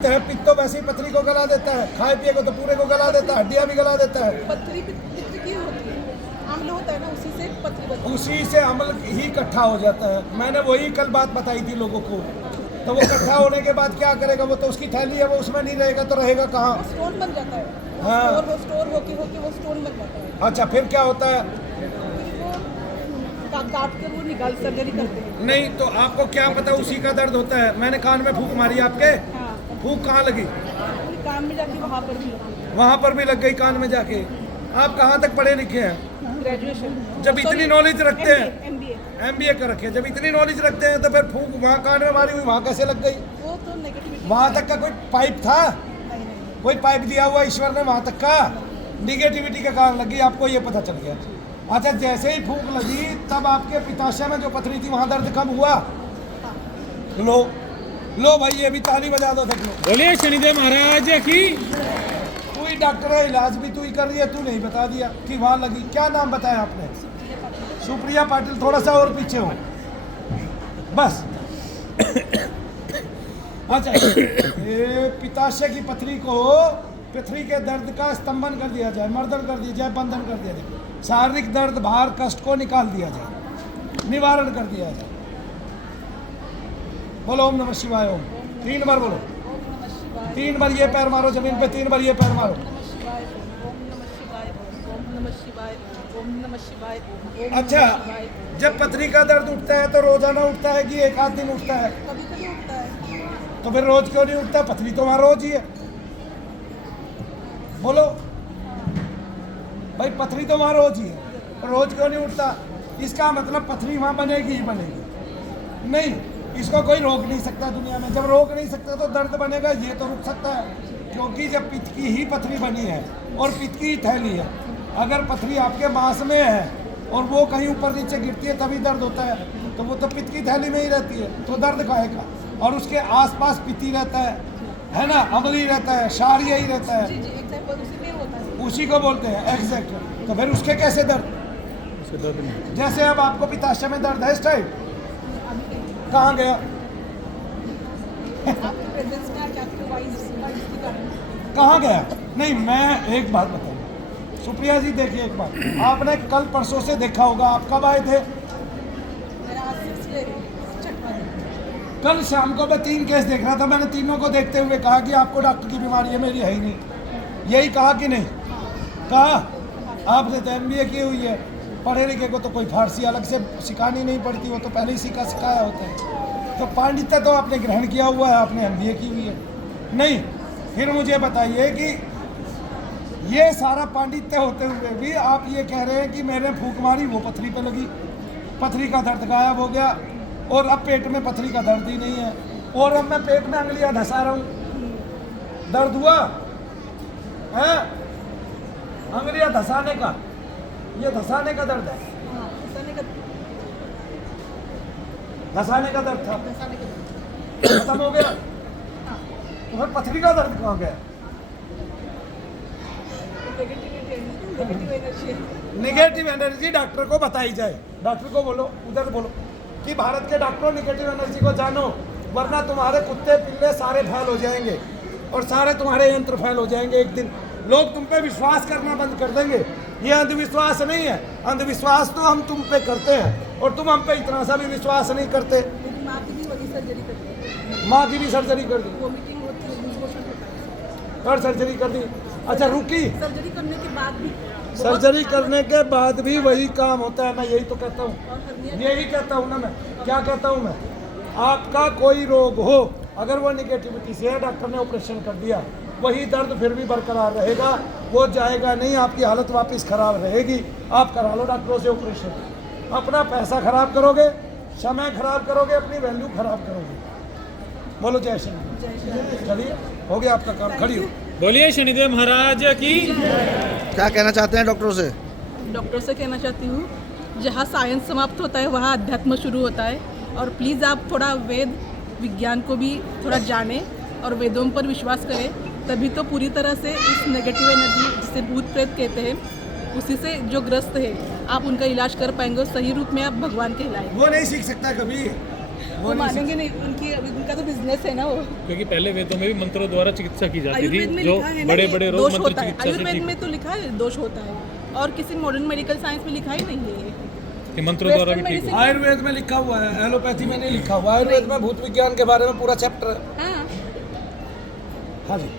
पित्त तो वैसे ही पथरी को गला देता है, खाए पिए को तो पूरे को गला देता है, हड्डियां भी गला देता है। पथरी पित्त की होती है, अम्ल होता है ना, उसी से पथरी बनती है। उसी से अम्ल ही इकट्ठा हो जाता है। मैंने वही कल बात बताई थी लोगों को। तो वो इकट्ठा होने के बाद क्या करेगा? वो तो उसकी थैली है, वो उसमें नहीं रहेगा तो रहेगा कहाँ? स्टोन बन जाता है। हाँ। स्टोर होके वो स्टोन बन जाता है। अच्छा, फिर क्या होता है? काट के वो निकाल सर्जरी करते हैं। नहीं तो आपको क्या पता उसी का दर्द होता है? मैंने कान में फूंक मारी आपके। हाँ, फूंक कहाँ लगी? काम में जाके वहाँ पर भी वहाँ पर भी लग गई कान में जाके। आप कहाँ तक पढ़े लिखे हैं? ग्रेजुएशन। जब इतनी नॉलेज रखते हैं, MBA MBA कर रखे, जब इतनी नॉलेज रखते हैं तो फिर फूंक वहाँ कान में मारी हुई वहाँ कैसे लग गई? वो तो नेगेटिविटी। वहाँ तक का कोई पाइप था? नहीं। कोई पाइप दिया हुआ ईश्वर ने वहाँ तक का? निगेटिविटी के कारण लगी, आपको ये पता चल गया। अच्छा, जैसे ही फूंक लगी तब आपके पित्ताशय में जो पथरी थी वहाँ दर्द कम हुआ? लो भाई, ये भी ताली बजा दो। देख लो, बोलिए शनिदेव महाराज की। तू ही डॉक्टर है, इलाज भी तू ही कर रही है, तू नहीं बता दिया कि वहाँ लगी। क्या नाम बताया आपने? सुप्रिया पाटिल। थोड़ा सा और पीछे हो बस। अच्छा, ये पित्ताशय की पथरी को, पथरी के दर्द का स्तंभन कर दिया जाए, मर्दन कर दिया जाए, बंधन कर दिया जाए, शारीरिक दर्द भार कष्ट को निकाल दिया जाए, निवारण कर दिया जाए। बोलो ओम नमः शिवाय। ओम 3 बार बोलो। 3 बार ये पैर मारो जमीन पे, 3 बार ये पैर मारो। अच्छा, जब पथरी का दर्द उठता है तो रोजाना उठता है कि एक आध दिन उठता है? कभी उठता है। तो फिर रोज क्यों नहीं उठता? पथरी तो वहाँ रोज ही है। बोलो भाई, पथरी तो वहाँ रोज ही है, रोज क्यों नहीं उठता? इसका मतलब पथरी वहाँ बनेगी ही बनेगी। नहीं, इसको कोई रोक नहीं सकता दुनिया में। जब रोक नहीं सकता तो दर्द बनेगा, ये तो रुक सकता है, क्योंकि जब पित्त की ही पथरी बनी है और पित्त की ही थैली है। अगर पथरी आपके मांस में है और वो कहीं ऊपर नीचे गिरती है तभी दर्द होता है, तो वो तो पित्त की थैली में ही रहती है, तो दर्द खाएगा। और उसके आसपास पित्ती रहता है ना, अम्ली रहता है, क्षारीय ही रहता है। जी, एग्जैक्ट उसी में होता है। उसी को बोलते हैं एग्जैक्ट। तो फिर उसके कैसे दर्द? जैसे अब आपको पित्ताशय में दर्द है इस टाइम, कहाँ गया? कहाँ गया? नहीं, मैं एक बात बताऊँ सुप्रिया जी, देखिए एक बात, आपने कल परसों से देखा होगा। आप कब आए थे? कल शाम को मैं 3 केस देख रहा था। मैंने तीनों को देखते हुए कहा कि आपको डॉक्टर की बीमारी है, मेरी है ही नहीं। यही कहा कि नहीं कहा? आपने तो MBA की हुई है, पढ़े लिखे को तो कोई फारसी अलग से सिखानी नहीं पड़ती, वो तो पहले ही सिखाया होता है। तो पांडित्य तो आपने ग्रहण किया हुआ है, आपने MBA की हुई है। नहीं, फिर मुझे बताइए कि ये सारा पांडित्य होते हुए भी आप ये कह रहे हैं कि मैंने फूंक मारी, वो पथरी पे लगी, पथरी का दर्द गायब हो गया, और अब पेट में पथरी का दर्द ही नहीं है, और अब मैं पेट में अंगुलियां धसा रहा हूँ। दर्द हुआ है? अंगुलियां धसाने का, ये धसाने का दर्द है। धसाने का दर्द था, खत्म हो गया। तो फिर पथरी का दर्द कहाँ गया? नेगेटिव एनर्जी डॉक्टर को बताई जाए। डॉक्टर को बोलो, उधर बोलो कि भारत के डॉक्टरों नेगेटिव एनर्जी को जानो, वरना तुम्हारे कुत्ते पिल्ले सारे फेल हो जाएंगे और सारे तुम्हारे यंत्र फेल हो जाएंगे। एक दिन लोग तुम पे विश्वास करना बंद कर देंगे। ये अंधविश्वास नहीं है, अंधविश्वास तो हम तुम पे करते हैं और तुम हम पे इतना सा भी विश्वास नहीं करते। माँ की भी वही सर्जरी कर दी। माँ की भी सर्जरी कर दी, वोमिटिंग होती है, लूज मोशन होता है। और सर्जरी कर दी। अच्छा, रुकी? सर्जरी करने के बाद भी सर्जरी करने के बाद भी वही काम होता है। मैं यही तो कहता हूँ, और हर्निया यही कहता हूँ ना। मैं क्या कहता हूँ? मैं आपका कोई रोग हो, अगर वो निगेटिविटी से है, डॉक्टर ने ऑपरेशन कर दिया, वही दर्द फिर भी बरकरार रहेगा, वो जाएगा नहीं, आपकी हालत वापस खराब रहेगी। आप करा लो डॉक्टरों से ऑपरेशन, अपना पैसा खराब करोगे, समय खराब करोगे, अपनी वैल्यू खराब करोगे। बोलो जय श्री। चलिए, हो गया आपका काम, खड़ी हो। बोलिए शनिदेव महाराज की। क्या कहना चाहते हैं डॉक्टरों से? डॉक्टर से कहना चाहती हूँ, जहाँ साइंस समाप्त होता है वहाँ अध्यात्म शुरू होता है, और प्लीज़ आप थोड़ा वेद विज्ञान को भी थोड़ा जानें और वेदों पर विश्वास करें, तभी तो पूरी तरह से इस नेगेटिव एनर्जी, जिसे भूत प्रेत कहते हैं, उसी से जो ग्रस्त है, आप उनका इलाज कर पाएंगे और सही रूप में आप भगवान कहलाएंगे। वो नहीं सीख सकता कभी। वो मानेंगे नहीं, उनका तो बिजनेस है ना वो। क्योंकि पहले वेदों में भी मंत्रों द्वारा चिकित्सा की जाती थी, आयुर्वेद में जो लिखा है ना बड़े कि बड़े रोग दोष मंत्र होता है। चिकित्सा से आयुर्वेद ठीक में तो लिखा है दोष होता है, और किसी मॉडर्न मेडिकल साइंस में लिखा ही नहीं है ये। कि मंत्रों द्वारा भी Western ठीक medicine- आयुर्वेद में लिखा हुआ है, एलोपैथी में नहीं लिखा हुआ। आयुर्वेद में भूत विज्ञान के बारे में पूरा चैप्टर है। हाँ हाँ जी।